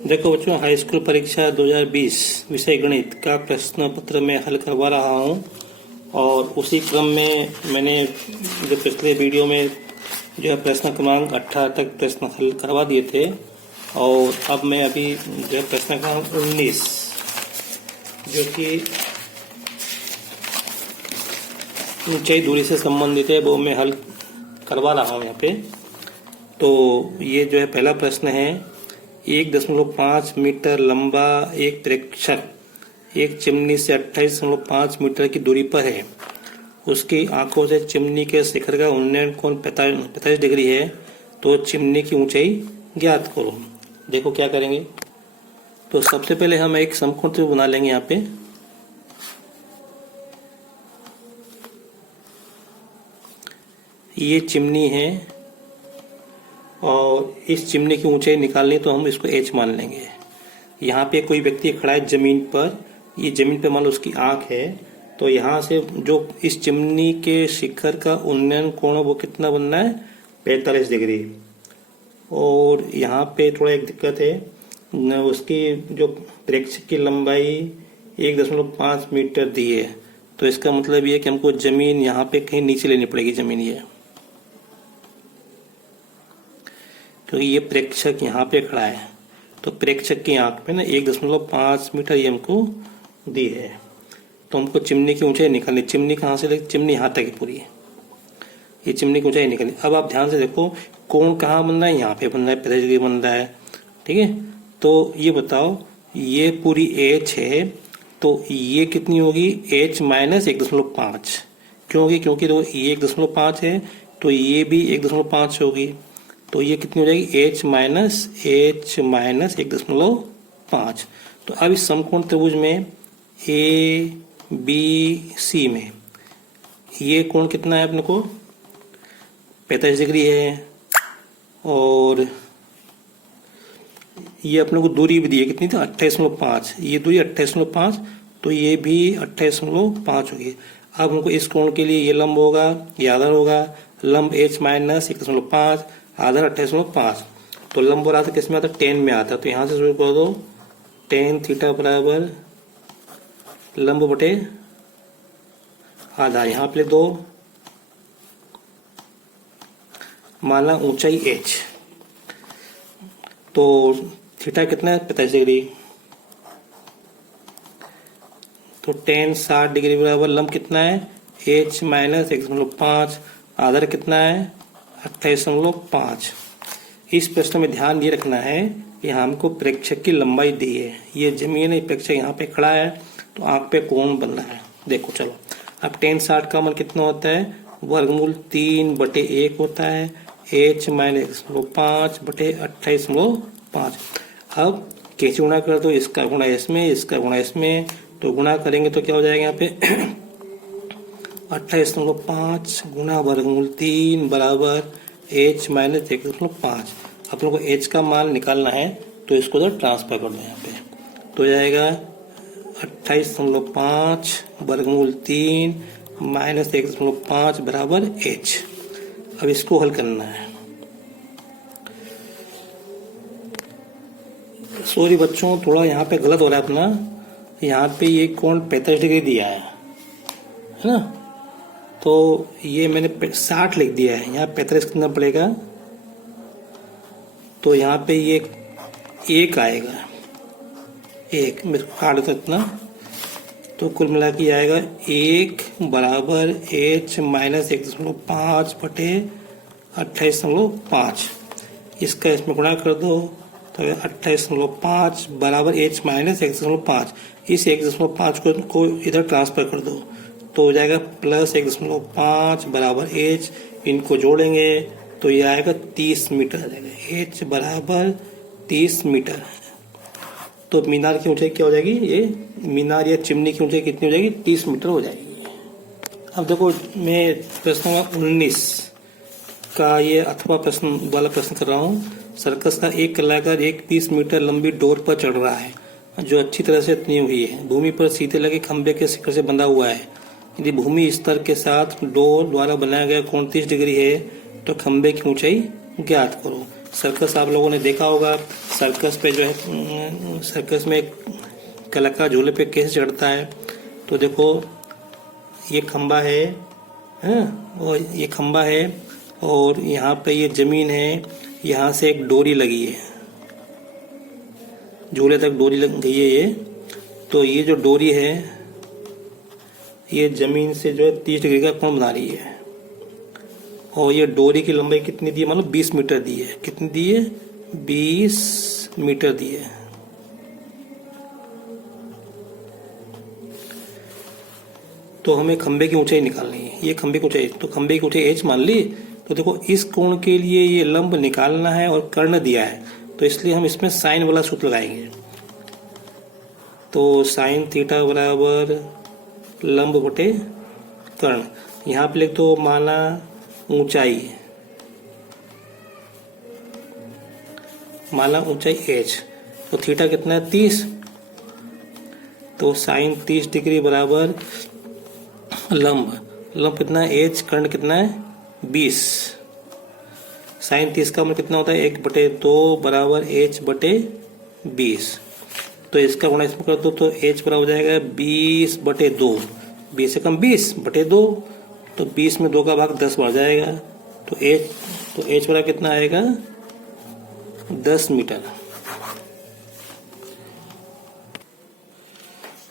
देखो बच्चों, high school परीक्षा 2020 विषय गणित का प्रश्न पत्र मैं हल करवा रहा हूँ। और उसी क्रम में मैंने जो पिछले वीडियो में जो है प्रश्न क्रमांक 18 तक प्रश्न हल करवा दिए थे। और अब मैं अभी जो है प्रश्न क्रमांक 19 जो कि ऊंचाई दूरी से संबंधित है वो मैं हल करवा रहा हूँ यहाँ पे। तो ये जो है पहला प्रश्न है, 1.5 मीटर लंबा एक प्रेक्षक एक चिमनी से 28.5 मीटर की दूरी पर है। उसकी आंखों से चिमनी के शिखर का उन्नयन कोण 45 डिग्री है। तो चिमनी की ऊंचाई ज्ञात करो। देखो क्या करेंगे। तो सबसे पहले हम एक समकोण त्रिभुज बना लेंगे यहाँ पे। ये चिमनी है और इस चिमनी की ऊंचाई निकालनी तो हम इसको h मान लेंगे। यहाँ पे कोई व्यक्ति खड़ा है जमीन पर, ये जमीन पे मान लो उसकी आंख है। तो यहाँ से जो इस चिमनी के शिखर का उन्नयन कोण वो कितना बनना है, 45 डिग्री। और यहाँ पे थोड़ा एक दिक्कत है, उसकी जो प्रेक्षक की लंबाई 1.5 मीटर दी है। तो इसका मतलब ये कि हमको जमीन यहाँ पे कहीं नीचे लेनी पड़ेगी जमीन ये, क्योंकि ये प्रेक्षक यहाँ पे खड़ा है। तो प्रेक्षक की आंख पे ना 1.5 मीटर ये हमको दी है। तो हमको चिमनी की ऊंचाई निकालनी। चिमनी कहाँ से लेके, चिमनी यहाँ तक है पूरी, ये चिमनी की ऊंचाई निकालनी। अब आप ध्यान से देखो, कोण कहाँ बन रहा है, यहाँ पे बन रहा है, 45 डिग्री बन रहा है। ठीक है, तो ये बताओ, ये पूरी h है तो ये कितनी होगी, h माइनस 1.5। क्यों होगी, क्योंकि तो ये 1.5 है तो ये भी 1.5 होगी। तो ये कितनी हो जाएगी, h माइनस 1.5। तो अब इस समकोण त्रिभुज में ए बी सी में ये कोण कितना है अपने को, 45 डिग्री है। और ये अपने को दूरी भी दी है, कितनी थी, 28.5। ये दूरी 28.5, तो ये भी 28.5 होगी। अब हमको इस कोण के लिए ये लंब होगा, ये आधार होगा। लंब h माइनस 1.5, आधार 28.5। तो लंब और आधार किस में आता है, tan में आता है। तो यहाँ से शुरू कर दो, tan थीटा बराबर लंब बटे आधार। यहाँ पे दो, माना ऊंचाई h, तो थीटा कितना है, 45 डिग्री। तो tan 60 डिग्री बराबर लंब कितना है, h माइनस 1.5, आधार कितना है, 28.5। इस प्रश्न में ध्यान ये रखना है कि हमको प्रेक्षक की लंबाई दी है, ये जमीन है, प्रेक्षक यहाँ पे खड़ा है, तो आंख पे कोण बन रहा है। देखो चलो, अब tan 60 का मान कितना होता है, वर्गमूल 3/1 होता है, h माइनस 1.5 बटे 28.5। अब कैसे गुणा कर दो, इसका गुणा इसमें, इसका गुणा इसमें, तो गुणा करेंगे तो क्या हो जाएगा यहाँ पे 28.5 गुणा वर्गमूल 3 बराबर h माइनस 1.5। आप लोगों को h का मान निकालना है तो इसको तो ट्रांसफर कर दो यहाँ पे, तो जाएगा 28.5 वर्गमूल 3 माइनस 1.5 बराबर h। अब इसको हल करना है। सॉरी बच्चों, थोड़ा यहाँ पे गलत हो रहा है अपना। यहाँ पे ये कोण 45 डिग्री दिया है ना, तो ये मैंने 60 लिख दिया है, यहाँ 45 कितना पड़ेगा, तो यहाँ पे ये एक आएगा, एक मेरे को काट दो इतना। तो कुल मिला के आएगा 1 बराबर h माइनस 1.5 बटे 28.5। इसका इसमें गुणा कर दो तो 28.5 बराबर h माइनस 1.5। इस 1.5 को इधर ट्रांसफर कर दो तो हो जाएगा प्लस 1.5 बराबर h। इनको जोड़ेंगे तो ये आएगा 30 मीटर आ जाएगा, h बराबर 30 मीटर। तो मीनार की ऊंचाई क्या हो जाएगी, ये मीनार या चिमनी की ऊंचाई कितनी हो जाएगी, 30 मीटर हो जाएगी। अब देखो, मैं प्रश्न 19 का ये अथवा प्रश्न वाला प्रश्न कर रहा हूँ। सर्कस का एक कलाकार एक 30 मीटर लंबी डोर पर चढ़ रहा है जो अच्छी तरह से तनी हुई है। भूमि पर सीधे लगे खंभे के शिखर से बंधा हुआ है। यदि भूमि स्तर के साथ डोर द्वारा बनाया गया कोण 30 डिग्री है तो खंभे की ऊंचाई ज्ञात करो। सर्कस आप लोगों ने देखा होगा, सर्कस पे जो है सर्कस में एक कलाकार झूले पे कैसे चढ़ता है। तो देखो ये खंबा है, और ये खंबा है और यहाँ पे ये जमीन है, यहाँ से एक डोरी लगी है, झूले तक डोरी लग गई है ये। तो ये जो डोरी है ये जमीन से जो है 30 डिग्री का कोण बना रही है, और ये डोरी की लंबाई कितनी दी है, मतलब 20 मीटर दी है। कितनी दी है? 20 मीटर दी है। तो हमें खंबे की ऊंचाई निकालनी है, ये खंबे की ऊंचाई। तो खंबे की ऊंचाई h मान ली। तो देखो इस कोण के लिए ये लंब निकालना है और कर्ण दिया है, तो इसलिए हम इसमें साइन वाला सूत्र लगाएंगे। तो साइन थीटा बराबर लंब बटे कर्ण। यहाँ पे लिख दो माना ऊंचाई, माना ऊंचाई h, तो थीटा कितना है? 30। तो साइन 30 डिग्री बराबर लंब, लंब कितना है? h, कर्ण कितना है? 20। साइन 30 का मतलब कितना होता है? 1/2 बराबर h बटे 20। तो इसका गुणा इसमें कर दो तो h बराबर हो जाएगा 20/2। 20 से कम 20/2, तो 20 में 2 का भाग 10 बढ़ जाएगा। तो h बराबर कितना आएगा? 10 मीटर।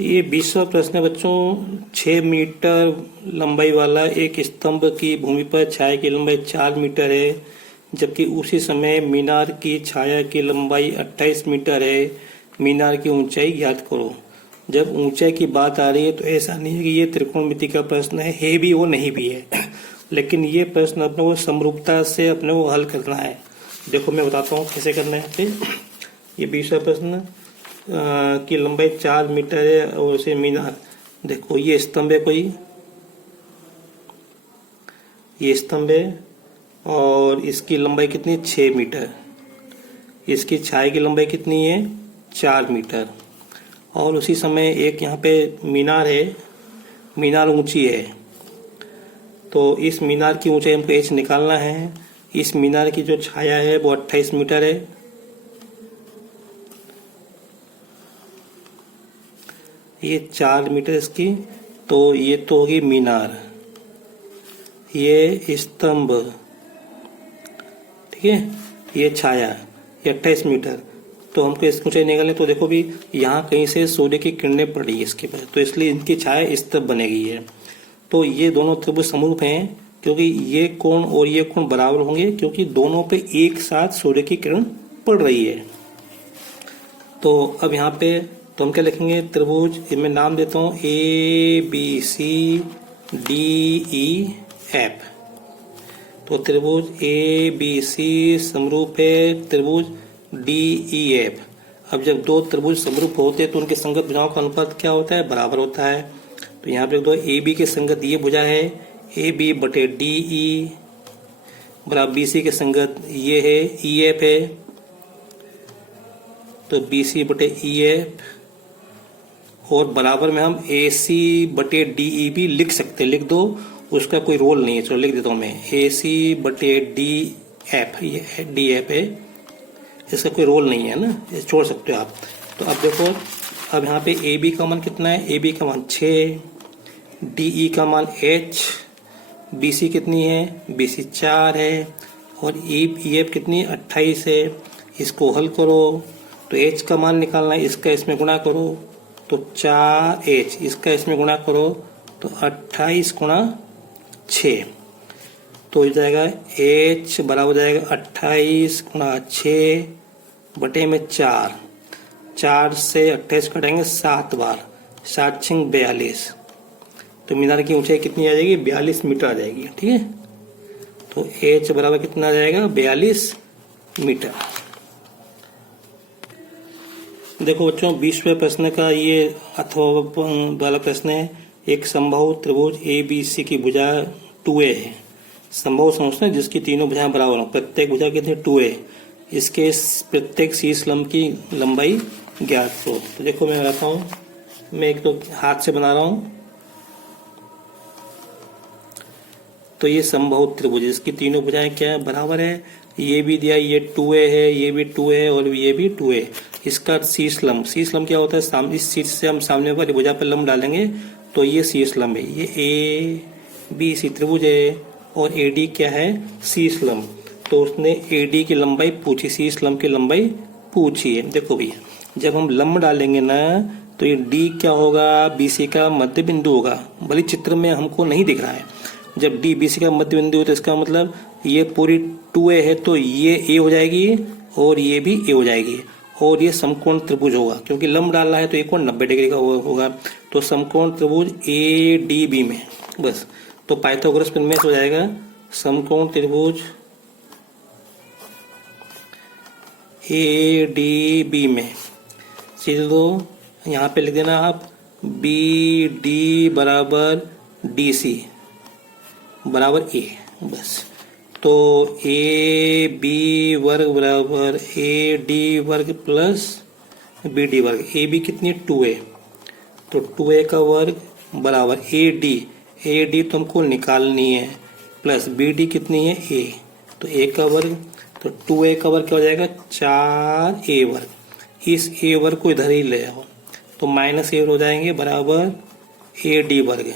ये 20वां प्रश्न है बच्चों। 6 मीटर लंबाई वाला एक स्तंभ की भूमि पर छाया की लंबाई 4 मीटर है, जबकि उसी समय मीनार की छाया की लंबाई 28 मीटर है। मीनार की ऊंचाई ज्ञात करो। जब ऊंचाई की बात आ रही है तो ऐसा नहीं है कि ये त्रिकोणमिति का प्रश्न है भी और नहीं भी है, लेकिन ये प्रश्न अपने को समरूपता से अपने को हल करना है। देखो मैं बताता हूँ कैसे करना है। ये 20वां प्रश्न की लंबाई 4 मीटर है और उसे मीनार, देखो ये स्तंभ है कोई, ये स्तंभ है और इसकी लंबाई कितनी? 6 मीटर। इसकी छाया की लंबाई कितनी है? 4 मीटर। और उसी समय एक यहाँ पे मीनार है, मीनार ऊंची है, तो इस मीनार की ऊंचाई हमको h निकालना है। इस मीनार की जो छाया है वो 28 मीटर है। ये 4 मीटर इसकी, तो ये तो होगी मीनार, ये स्तंभ, ठीक है, ये छाया, ये 28 मीटर। तो हमको इसकी ऊंचाई निकालनी। तो देखो भी यहाँ कहीं से सूर्य की किरणें पड़ रही है इसके पर, तो इसलिए इनकी छाया इस तरफ बनेगी है। तो ये दोनों त्रिभुज समरूप हैं क्योंकि ये कोण और ये कोण बराबर होंगे, क्योंकि दोनों पे एक साथ सूर्य की किरण पड़ रही है। तो अब यहाँ पे तो हम क्या लिखेंगे? त्रिभुज, इनमें नाम देता हूँ ABCDEF। तो त्रिभुज ABC समरूप है त्रिभुज DEF। अब जब दो त्रिभुज समरूप होते हैं तो उनके संगत भुजाओं का अनुपात क्या होता है? बराबर होता है। तो यहाँ पे दो AB के संगत ये भुजा है AB/DE बराबर BC के संगत ये है EF है, तो BC/EF, और बराबर में हम AC/DE भी लिख सकते हैं। लिख दो, उसका कोई रोल नहीं है। चलो लिख देता हूँ मैं AC/DF, ये DF है, इसका कोई रोल नहीं है ना, ये छोड़ सकते हो आप। तो अब देखो, अब यहाँ पे AB का मान कितना है? AB का मान 6, DE का मान H, BC कितनी है? BC 4 है, और EF कितनी है? 28 है। इसको हल करो तो H का मान निकालना है, इसका इसमें गुणा करो तो 4H, इसका इसमें गुणा करो तो 28 गुणा 6, तो हो जाएगा H बराबर हो जाएगा 28 गुणा 6 बटे में 4। 4 से 28 कटेंगे 7 बार, 7 6 42, तो मीनार की ऊंचाई कितनी आ जाएगी? 42 मीटर आ जाएगी। ठीक है, तो H बराबर कितना आ जाएगा? 42 मीटर। देखो बच्चों, 20वें प्रश्न का ये अथवा वाला प्रश्न है। एक समबाहु त्रिभुज ABC की भुजा 2a है। समबाहु समझते हैं जिसकी तीनों भुजाएं बराबर हो, प्रत्येक भुजा कितनी? 2a। इसके प्रत्येक शीर्ष लंब की लंबाई ज्ञात करो। तो देखो मैं बनाता हूँ, मैं एक तो हाथ से बना रहा हूँ। तो ये समबाहु त्रिभुज, इसकी तीनों भुजाएं क्या है? बराबर है। ये भी दिया, ये 2a है, ये भी 2a है और ये भी 2a। इसका शीर्ष लंब, शीर्ष लंब क्या होता है, इस शीर्ष से हम सामने वाली भुजा पर लंब डालेंगे तो ये शीर्ष लंब है। ये ए बी सी त्रिभुज है और AD क्या है, शीर्ष लंब। तो उसने AD की लंबाई पूछी, शीर्ष लंब की लंबाई पूछी है। देखो भैया, जब हम लंब डालेंगे ना तो ये D क्या होगा, BC का मध्य बिंदु होगा। भले चित्र में हमको नहीं दिख रहा है, जब D BC का मध्य बिंदु है तो इसका मतलब ये पूरी 2a है तो ये A हो जाएगी और ये भी A हो जाएगी और ये समकोण त्रिभुज होगा, क्योंकि लंब डालना है तो एक कोण 90 डिग्री का होगा। तो समकोण त्रिभुज ADB में, बस तो पाइथागोरस प्रमेय से हो जाएगा समकोण त्रिभुज ADB में। सीधे दो यहाँ पे लिख देना आप BD बराबर DC बराबर A, बस। तो AB वर्ग बराबर AD वर्ग प्लस BD वर्ग। AB कितनी, 2a, तो 2a का वर्ग बराबर AD तो हमको निकालनी है, प्लस BD कितनी है, A, तो A का वर्ग, तो 2a का वर्ग क्या हो जाएगा, 4a वर्ग। इस A वर्ग को इधर ही ले आओ तो -a हो जाएंगे बराबर AD वर्ग,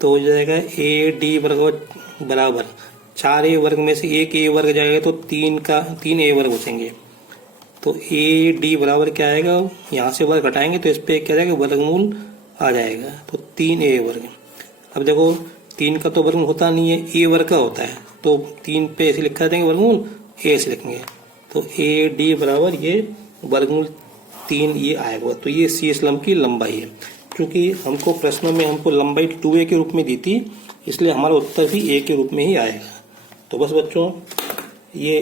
तो हो जाएगा AD वर्ग बराबर 4a वर्ग में से एक a वर्ग जाएगा तो 3 a वर्ग बचेंगे। तो AD बराबर क्या आएगा, यहाँ से वर्ग घटाएंगे तो इस पे क्या जाएगा, वर्गमूल आ जाएगा, तो 3a वर्ग। अब देखो 3 का तो वर्गमूल होता नहीं है, a वर्ग का होता है, तो 3 पे ऐसे लिखा देंगे वर्गमूल, a से लिखेंगे, तो AD बराबर ये वर्गमूल 3 ये आएगा। तो ये शीर्ष लंब की लंबाई है। क्योंकि हमको प्रश्नों में हमको लंबाई 2a के रूप में दी थी, इसलिए हमारा उत्तर भी a के रूप में ही आएगा। तो बस बच्चों, ये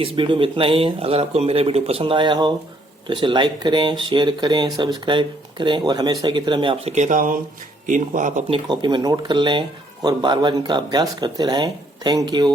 इस वीडियो में इतना ही है। अगर आपको मेरा वीडियो पसंद आया हो तो इसे लाइक करें, शेयर करें, सब्सक्राइब करें और हमेशा की तरह मैं आपसे कह रहा हूँ कि इनको आप अपनी कॉपी में नोट कर लें और बार बार इनका अभ्यास करते रहें। Thank you.